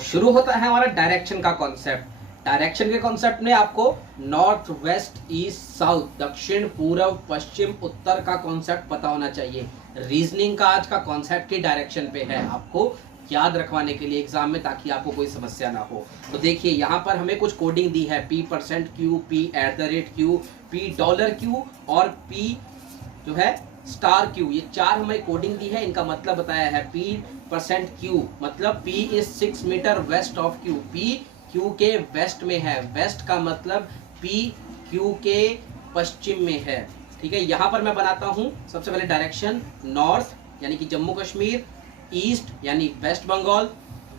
शुरू होता है हमारा डायरेक्शन का कॉन्सेप्ट। डायरेक्शन के कॉन्सेप्ट में आपको नॉर्थ, वेस्ट, ईस्ट, साउथ, दक्षिण, पूर्व, पश्चिम, उत्तर का कॉन्सेप्ट पता होना चाहिए। रीजनिंग का आज का कॉन्सेप्ट ही डायरेक्शन पे है, आपको याद रखवाने के लिए एग्जाम में, ताकि आपको कोई समस्या ना हो। तो देखिए यहाँ पर हमें कुछ कोडिंग दी है, P%Q, P@Q, P$Q और P जो है $Q। ये चार हमें कोडिंग दी है, इनका मतलब बताया है। P%Q मतलब P is 6 metre west of Q। P Q के वेस्ट में है, वेस्ट का मतलब P Q के पश्चिम में है। ठीक है, यहाँ पर मैं बनाता हूँ सबसे पहले डायरेक्शन। नॉर्थ यानी कि जम्मू कश्मीर, ईस्ट यानी वेस्ट बंगाल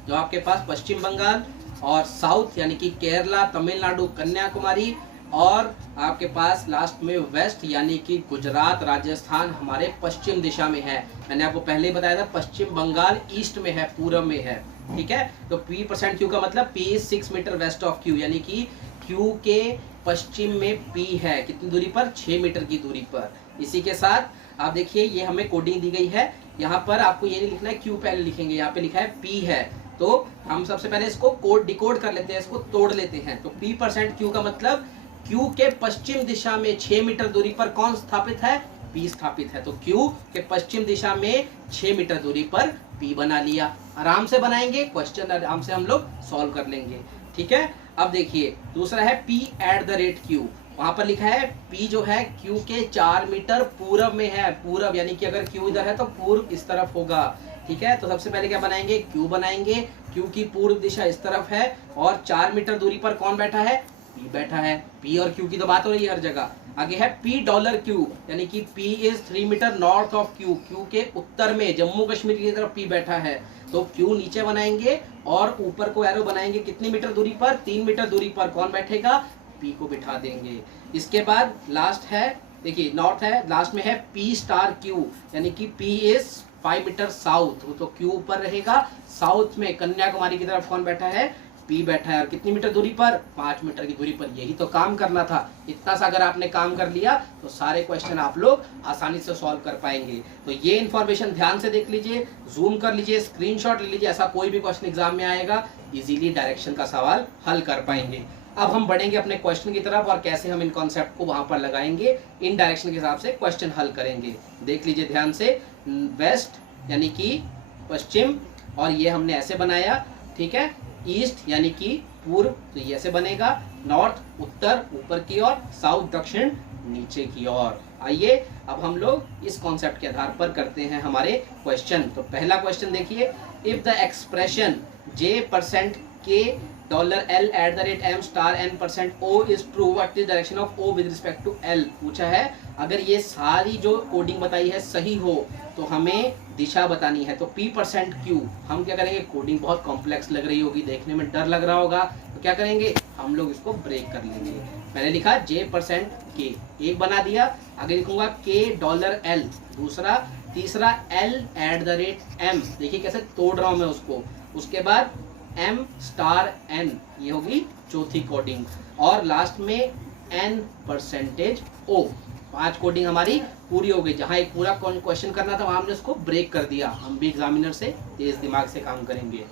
जो आपके पास पश्चिम बंगाल, और साउथ यानी कि केरला, तमिलनाडु, कन्याकुमारी, और आपके पास लास्ट में वेस्ट यानी कि गुजरात, राजस्थान हमारे पश्चिम दिशा में है। मैंने आपको पहले ही बताया था पश्चिम बंगाल ईस्ट में है, पूर्व में है। ठीक है, तो P%Q का मतलब P is 6 metre west of Q, यानी कि Q के पश्चिम में P है। कितनी दूरी पर? 6 मीटर की दूरी पर। इसी के साथ आप देखिए ये हमें कोडिंग दी गई है। यहाँ पर आपको ये नहीं लिखना है Q पहले लिखेंगे, यहाँ पे लिखा है P है। तो हम सबसे पहले इसको कोड डिकोड कर लेते हैं, इसको तोड़ लेते हैं। तो P%Q का मतलब Q के पश्चिम दिशा में 6 मीटर दूरी पर कौन स्थापित है? P स्थापित है। तो Q के पश्चिम दिशा में 6 मीटर दूरी पर P बना लिया। आराम से बनाएंगे, क्वेश्चन आराम से हम लोग सॉल्व कर लेंगे। ठीक है, अब देखिए दूसरा है P@Q। वहां पर लिखा है P जो है Q के 4 मीटर पूर्व में है। पूर्व यानी कि अगर Q इधर है तो पूर्व इस तरफ होगा। ठीक है, तो सबसे पहले क्या बनाएंगे? Q बनाएंगे। Q की पूर्व दिशा इस तरफ है, और 4 मीटर दूरी पर कौन बैठा है? P बैठा है। P और Q की तो बात हो रही है हर जगह। आगे है P$Q, यानी कि P is 3 metre north of Q। Q के उत्तर में जम्मू कश्मीर की तरफ P बैठा है। तो Q नीचे बनाएंगे और ऊपर को एरो बनाएंगे। कितनी मीटर दूरी पर? 3 मीटर दूरी पर कौन बैठेगा? P को बिठा देंगे। इसके बाद लास्ट है, देखिए नॉर्थ है, लास्ट में है P*Q, यानी कि P इज 5 मीटर साउथ। तो Q ऊपर रहेगा, साउथ में कन्याकुमारी की तरफ कौन बैठा है? P बैठा है। और कितनी मीटर दूरी पर? 5 मीटर की दूरी पर। यही तो काम करना था। इतना सा अगर आपने काम कर लिया तो सारे क्वेश्चन आप लोग आसानी से सॉल्व कर पाएंगे। तो ये इन्फॉर्मेशन ध्यान से देख लीजिए, जूम कर लीजिए, स्क्रीनशॉट ले लीजिए। ऐसा कोई भी क्वेश्चन एग्जाम में आएगा, इजीली डायरेक्शन का सवाल हल कर पाएंगे। अब हम बढ़ेंगे अपने क्वेश्चन की तरफ, और कैसे हम इन कॉन्सेप्ट को वहां पर लगाएंगे, इन डायरेक्शन के हिसाब से क्वेश्चन हल करेंगे। देख लीजिए ध्यान से। वेस्ट यानी कि पश्चिम, और ये हमने ऐसे बनाया। ठीक है, ईस्ट यानी कि पूर्व, तो ये ऐसे बनेगा। नॉर्थ उत्तर ऊपर की ओर, साउथ दक्षिण नीचे की ओर। आइए अब हम लोग इस कॉन्सेप्ट के आधार पर करते हैं हमारे क्वेश्चन। तो पहला क्वेश्चन देखिए, if the expression J%K $L@M*N%O is true, what is direction of O with respect to L? पूछा है, अगर ये सारी जो कोडिंग बताई है सही हो तो हमें दिशा बतानी है। तो P%Q हम क्या करेंगे? कोडिंग बहुत कॉम्प्लेक्स लग रही होगी, देखने में डर लग रहा होगा, तो क्या करेंगे? हम लोग इसको ब्रेक कर लेंगे। मैंने लिखा J%K, एक बना दिया। आगे लिखूंगा K$L, दूसरा, तीसरा L@M। देखिए कैसे तोड़ रहा हूं मैं उसको। उसके बाद M*N, ये होगी चौथी कोडिंग, और लास्ट में N%O। 5 कोडिंग हमारी पूरी हो गई। जहां एक पूरा क्वेश्चन करना था वहां हमने उसको ब्रेक कर दिया। हम भी एग्जामिनर से तेज दिमाग से काम करेंगे।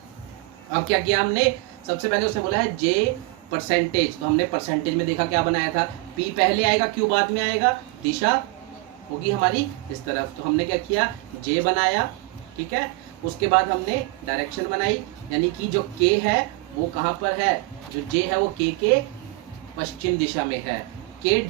अब क्या किया हमने? सबसे पहले उसने बोला है J%, तो हमने परसेंटेज में देखा क्या बनाया था? P पहले आएगा, Q बाद में आएगा, दिशा होगी हमारी इस तरफ। तो हमने क्या किया? J बनाया। ठीक है, उसके बाद हमने डायरेक्शन बनाई, यानी कि जो K है वो कहाँ पर है? जो J है वो K के पश्चिम दिशा में है। K$L,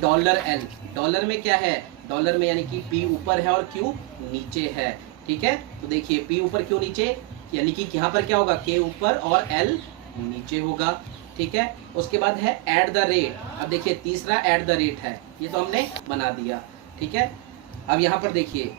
डॉलर में क्या है? डॉलर में यानी कि P ऊपर है और Q नीचे है। ठीक है, तो देखिए P ऊपर Q नीचे, यानी कि यहाँ पर क्या होगा? K ऊपर और L नीचे होगा। ठीक है, उसके बाद है @। अब देखिए तीसरा @ है, ये तो हमने बना दिया। ठीक है, अब यहाँ पर देखिए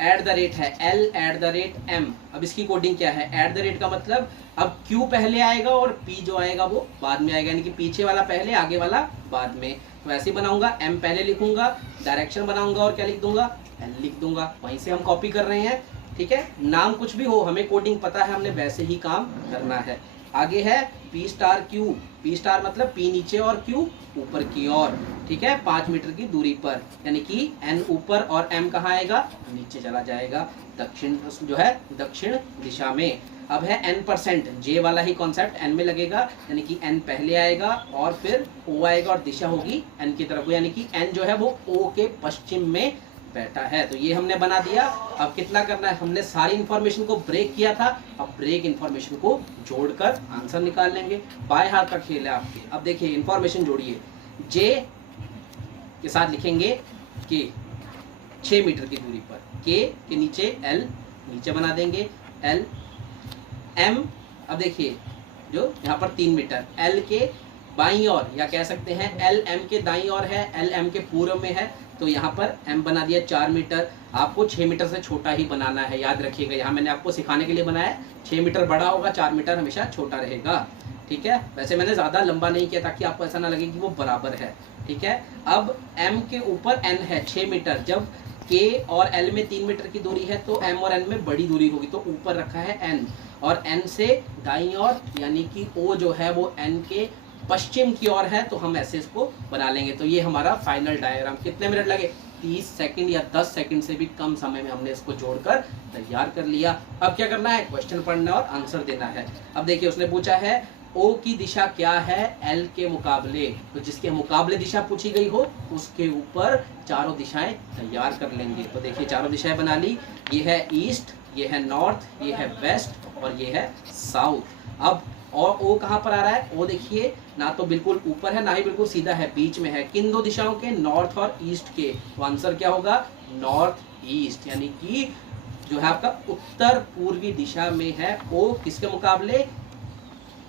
@ है, L@M। अब इसकी कोडिंग क्या है? @ का मतलब अब Q पहले आएगा और P जो आएगा वो बाद में आएगा, यानी कि पीछे वाला पहले, आगे वाला बाद में। तो ऐसे ही बनाऊंगा, M पहले लिखूंगा, डायरेक्शन बनाऊंगा और क्या लिख दूंगा? L लिख दूंगा। वहीं से हम कॉपी कर रहे हैं। ठीक है, नाम कुछ भी हो, हमें कोडिंग पता है, हमने वैसे ही काम करना है। आगे है P*Q। P* मतलब P नीचे और Q ऊपर की ओर। ठीक है, 5 मीटर की दूरी पर, यानी कि N ऊपर और M कहाँ आएगा? नीचे चला जाएगा, दक्षिण जो है दक्षिण दिशा में। अब है n%, जे वाला ही कॉन्सेप्ट n में लगेगा, यानी कि n पहले आएगा और फिर o आएगा और दिशा होगी n की तरफ, यानी कि n जो है वो o के पश्चिम में बैठा है। तो ये हमने बना दिया। अब कितना करना है, हमने सारी इंफॉर्मेशन को ब्रेक किया था, अब ब्रेक इंफॉर्मेशन को जोड़कर आंसर निकाल लेंगे। बाएं हाथ का खेल है आपके। अब देखिए इंफॉर्मेशन जोड़िए, जे के साथ लिखेंगे के 6 मीटर की दूरी पर, के नीचे एल नीचे बना देंगे, एल एम। अब देखिए जो यहाँ पर 3 मीटर, एल के बाईं ओर या कह सकते हैं एल एम के दाईं ओर है, एल एम के पूर्व में है, तो यहाँ पर m बना दिया 4 मीटर। आपको 6 मीटर से छोटा ही बनाना है, याद रखिएगा। यहाँ मैंने आपको सिखाने के लिए बनाया है, 6 मीटर बड़ा होगा, 4 मीटर हमेशा छोटा रहेगा, ठीक है। वैसे मैंने ज़्यादा लंबा नहीं किया ताकि आपको ऐसा ना लगे कि वो बराबर है, ठीक है। अब m के ऊपर n है 6 मीटर, जब k और l में 3 मीटर की दूरी है तो m और n में बड़ी दूरी होगी, तो ऊपर रखा है n, और n से दाईं ओर यानी कि o जो है वो n के पश्चिम की ओर है, तो हम ऐसे इसको बना लेंगे। तो ये हमारा फाइनल डायग्राम। कितने मिनट लगे, 30 सेकंड या 10 सेकंड से भी कम समय में हमने इसको जोड़कर तैयार कर लिया। अब क्या करना है, क्वेश्चन पढ़ना और आंसर देना है। अब देखिए उसने पूछा है O की दिशा क्या है L के मुकाबले, तो जिसके मुकाबले दिशा पूछी गई हो उसके ऊपर चारों दिशाएं तैयार कर लेंगे। तो देखिए चारों दिशाएं बना ली, ये है ईस्ट, ये है नॉर्थ, ये है वेस्ट और ये है साउथ। अब और O कहाँ पर आ रहा है, O देखिए ना तो बिल्कुल ऊपर है ना ही बिल्कुल सीधा है, बीच में है। किन दो दिशाओं के, नॉर्थ और ईस्ट के। तो आंसर क्या होगा, नॉर्थ ईस्ट, यानी कि जो है आपका उत्तर पूर्वी दिशा में है O, किसके मुकाबले,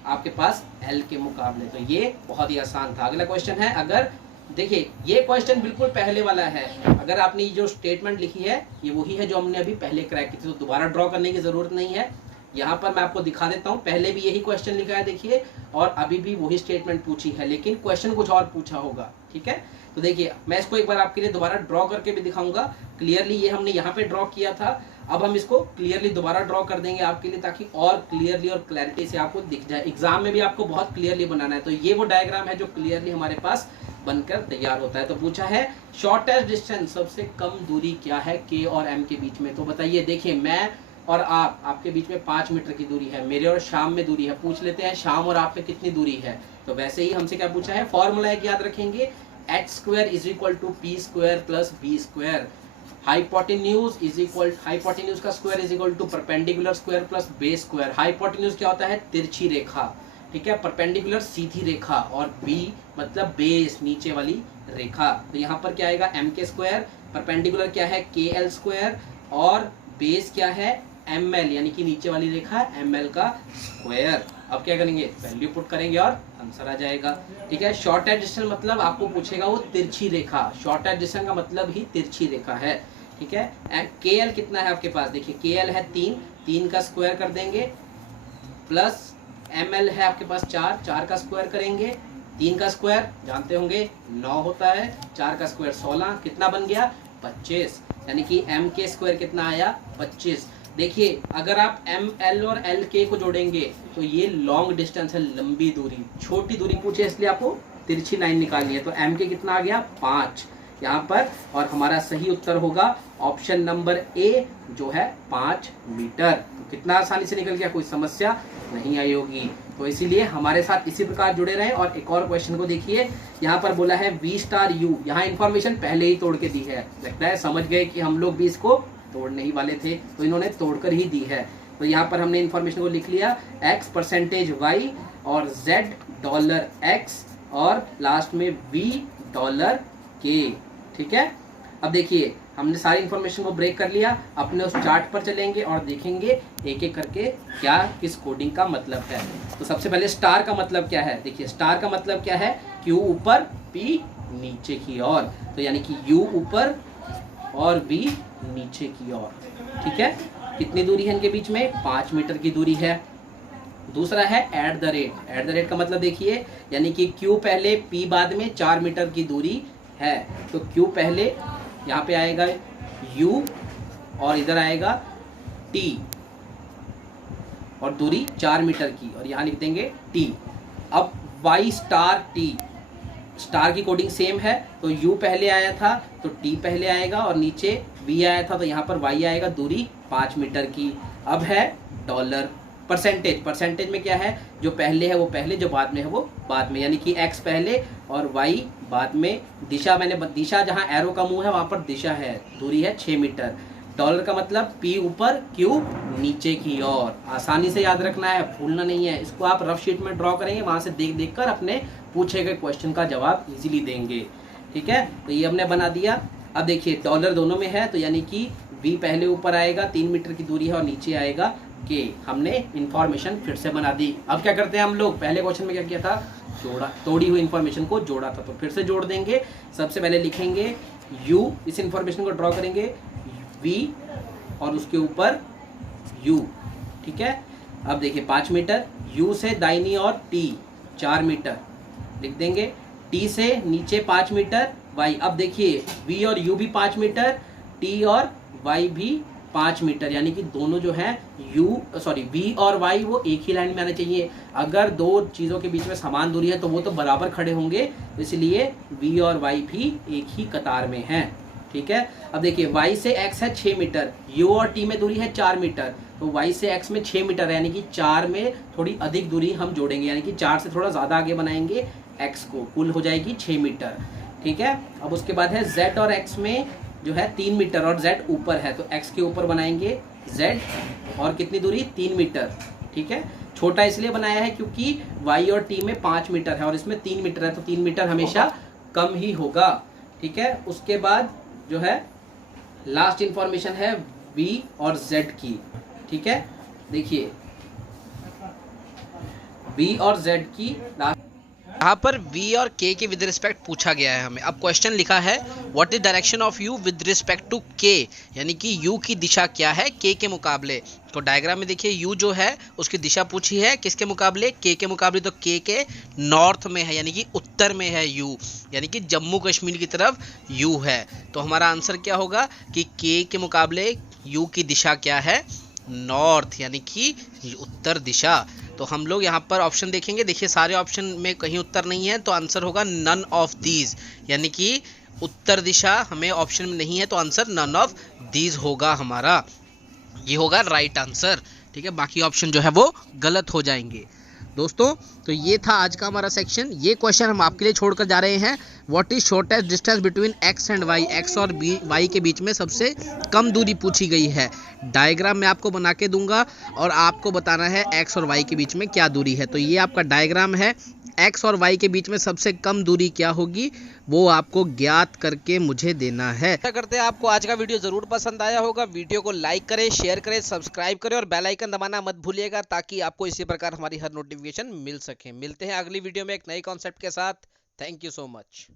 आपके पास L के मुकाबले। तो ये बहुत ही आसान था। अगला क्वेश्चन है, अगर देखिए ये क्वेश्चन बिल्कुल पहले वाला है, अगर आपने ये जो स्टेटमेंट लिखी है ये वही है जो हमने अभी पहले क्रैक की थी, तो दोबारा ड्रॉ करने की जरूरत नहीं है। यहाँ पर मैं आपको दिखा देता हूँ, पहले भी यही क्वेश्चन लिखा है देखिए, और अभी भी वही स्टेटमेंट पूछी है, लेकिन क्वेश्चन कुछ और पूछा होगा, ठीक है। तो देखिए मैं इसको एक बार आपके लिए दोबारा ड्रॉ करके भी दिखाऊंगा क्लियरली। ये हमने यहाँ पे ड्रॉ किया था, अब हम इसको क्लियरली दोबारा ड्रॉ कर देंगे आपके लिए, ताकि और क्लियरली और क्लैरिटी से आपको दिख जाए। एग्जाम में भी आपको बहुत क्लियरली बनाना है, तो ये वो डायग्राम है जो क्लियरली हमारे पास बनकर तैयार होता है। तो पूछा है शॉर्टेस्ट डिस्टेंस, सबसे कम दूरी क्या है के और एम के बीच में। तो बताइए, देखिए मैं और आपके बीच में 5 मीटर की दूरी है, मेरे और शाम में दूरी है। पूछ लेते हैं शाम और आप में कितनी दूरी है। तो वैसे ही हमसे क्या पूछा है, फॉर्मूला एक याद रखेंगे, x² = p² + b²। Hypotenuse is equal, hypotenuse का square is equal to perpendicular square plus base square. Hypotenuse क्या होता है, तिरछी रेखा, ठीक है। परपेंडिकुलर सीधी रेखा, और बी मतलब बेस नीचे वाली रेखा। तो यहाँ पर क्या आएगा, m², परपेंडिकुलर क्या है kl², और बेस क्या है ml, यानी कि नीचे वाली रेखा ml का स्क्वायर। अब क्या करेंगे, वैल्यू पुट करेंगे और आंसर आ जाएगा, ठीक है। शॉर्टेस्ट डिस्टेंस मतलब आपको पूछेगा वो तिरछी रेखा, शॉर्टेस्ट डिस्टेंस का मतलब ही तिरछी रेखा है, ठीक है। KL कितना है आपके पास, देखिए KL है 3 का स्क्वायर कर देंगे, प्लस ml है आपके पास 4 का स्क्वायर करेंगे। 3 का स्क्वायर जानते होंगे 9 होता है, 4 का स्क्वायर 16, कितना बन गया 25, यानी कि m के स्क्वायर कितना आया 25। देखिए अगर आप ml और lk को जोड़ेंगे तो ये लॉन्ग डिस्टेंस है, लंबी दूरी। छोटी दूरी पूछे इसलिए आपको तिरछी लाइन निकालनी है। तो m के कितना आ गया 5 यहाँ पर, और हमारा सही उत्तर होगा ऑप्शन नंबर ए जो है 5 मीटर। तो कितना आसानी से निकल गया, कोई समस्या नहीं आई होगी। तो इसीलिए हमारे साथ इसी प्रकार जुड़े रहें। और एक और क्वेश्चन को देखिए, यहाँ पर बोला है V*U, यहाँ इन्फॉर्मेशन पहले ही तोड़ के दी है। लगता है समझ गए कि हम लोग भी इसको तोड़ने ही वाले थे, तो इन्होंने तोड़कर ही दी है। तो यहाँ पर हमने इन्फॉर्मेशन को लिख लिया, x% और z$x और लास्ट में v$k, ठीक है। अब देखिए हमने सारी इन्फॉर्मेशन को ब्रेक कर लिया, अपने उस चार्ट पर चलेंगे और देखेंगे एक एक करके क्या किस कोडिंग का मतलब है। तो सबसे पहले स्टार का मतलब क्या है, देखिए स्टार का मतलब क्या है, Q ऊपर P नीचे की ओर, तो यानी कि U ऊपर और V नीचे की ओर, ठीक है। कितनी दूरी है इनके बीच में, 5 मीटर की दूरी है। दूसरा है एट द रेट का मतलब देखिए, यानी कि Q पहले P बाद में 4 मीटर की दूरी है, तो Q पहले यहाँ पे आएगा U और इधर आएगा T, और दूरी 4 मीटर की, और यहाँ लिख देंगे T। अब Y*T, स्टार की कोडिंग सेम है, तो U पहले आया था तो T पहले आएगा, और नीचे V आया था तो यहाँ पर Y आएगा, दूरी 5 मीटर की। अब है डॉलर, परसेंटेज में क्या है, जो पहले है वो पहले, जो बाद में है वो बाद में, यानी कि x पहले और y बाद में। दिशा जहाँ एरो का मुंह है वहाँ पर दिशा है, दूरी है 6 मीटर। डॉलर का मतलब P ऊपर Q नीचे की ओर। आसानी से याद रखना है, भूलना नहीं है। इसको आप रफ शीट में ड्रॉ करेंगे, वहाँ से देख कर अपने पूछे गए क्वेश्चन का जवाब इजीली देंगे। ठीक है, तो ये हमने बना दिया। अब देखिए डॉलर दोनों में है, तो यानी कि V पहले ऊपर आएगा, 3 मीटर की दूरी है, और नीचे आएगा K। हमने इंफॉर्मेशन फिर से बना दी। अब क्या करते हैं हम लोग, पहले क्वेश्चन में क्या किया था, तोड़ी हुई इंफॉर्मेशन को जोड़ा था, तो फिर से जोड़ देंगे। सबसे पहले लिखेंगे U, इस इंफॉर्मेशन को ड्रॉ करेंगे V और उसके ऊपर U। ठीक है, अब देखिए 5 मीटर, U से दाहिनी और T 4 मीटर लिख देंगे, T से नीचे 5 मीटर Y। अब देखिए V और U भी 5 मीटर, T और Y भी 5 मीटर, यानी कि दोनों जो है V और Y वो एक ही लाइन में आने चाहिए। अगर दो चीज़ों के बीच में समान दूरी है तो वो तो बराबर खड़े होंगे, इसलिए V और Y भी एक ही कतार में हैं। ठीक है, अब देखिए Y से X है 6 मीटर, U और T में दूरी है 4 मीटर, तो Y से X में 6 मीटर है, यानी कि 4 में थोड़ी अधिक दूरी हम जोड़ेंगे, यानी कि 4 से थोड़ा ज़्यादा आगे बनाएंगे X को, कुल हो जाएगी 6 मीटर। ठीक है, अब उसके बाद है Z और X में जो है 3 मीटर और Z ऊपर है, तो X के ऊपर बनाएंगे Z और कितनी दूरी, 3 मीटर। ठीक है, छोटा इसलिए बनाया है क्योंकि Y और T में 5 मीटर है और इसमें 3 मीटर है, तो 3 मीटर हमेशा कम ही होगा। ठीक है, उसके बाद जो है लास्ट इंफॉर्मेशन है V और Z की। ठीक है, देखिए V और Z की यहाँ पर V और K के विद रिस्पेक्ट पूछा गया है हमें। अब क्वेश्चन लिखा है what is direction of U with respect to K, यानी कि U की दिशा क्या है K के मुकाबले। तो डायग्राम में देखिए U जो है उसकी दिशा पूछी है किसके मुकाबले, K के मुकाबले, तो K के नॉर्थ में है, यानी कि उत्तर में है U, यानी कि जम्मू कश्मीर की तरफ U है। तो हमारा आंसर क्या होगा कि K के मुकाबले U की दिशा क्या है, नॉर्थ, यानी कि उत्तर दिशा। तो हम लोग यहाँ पर ऑप्शन देखेंगे, देखिए सारे ऑप्शन में कहीं उत्तर नहीं है, तो आंसर होगा नन ऑफ दीज, यानी कि उत्तर दिशा हमें ऑप्शन में नहीं है, तो आंसर नन ऑफ दीज होगा हमारा, ये होगा राइट आंसर। ठीक है, बाकी ऑप्शन जो है वो गलत हो जाएंगे। दोस्तों तो ये था आज का हमारा सेक्शन। ये क्वेश्चन हम आपके लिए छोड़कर जा रहे हैं। What is shortest distance between X and Y, X और वाई के बीच में सबसे कम दूरी पूछी गई है। डायग्राम मैं आपको बना के दूंगा और आपको बताना है एक्स और वाई के बीच में क्या दूरी है। तो ये आपका डायग्राम है, एक्स और वाई के बीच में सबसे कम दूरी क्या होगी वो आपको ज्ञात करके मुझे देना है। ऐसा करते हैं, आपको आज का वीडियो जरूर पसंद आया होगा। वीडियो को लाइक करें, शेयर करें, सब्सक्राइब करें और बेल आइकन दबाना मत भूलिएगा, ताकि आपको इसी प्रकार हमारी हर नोटिफिकेशन मिल सके। मिलते हैं अगली वीडियो में एक नए कॉन्सेप्ट के साथ। Thank you so much.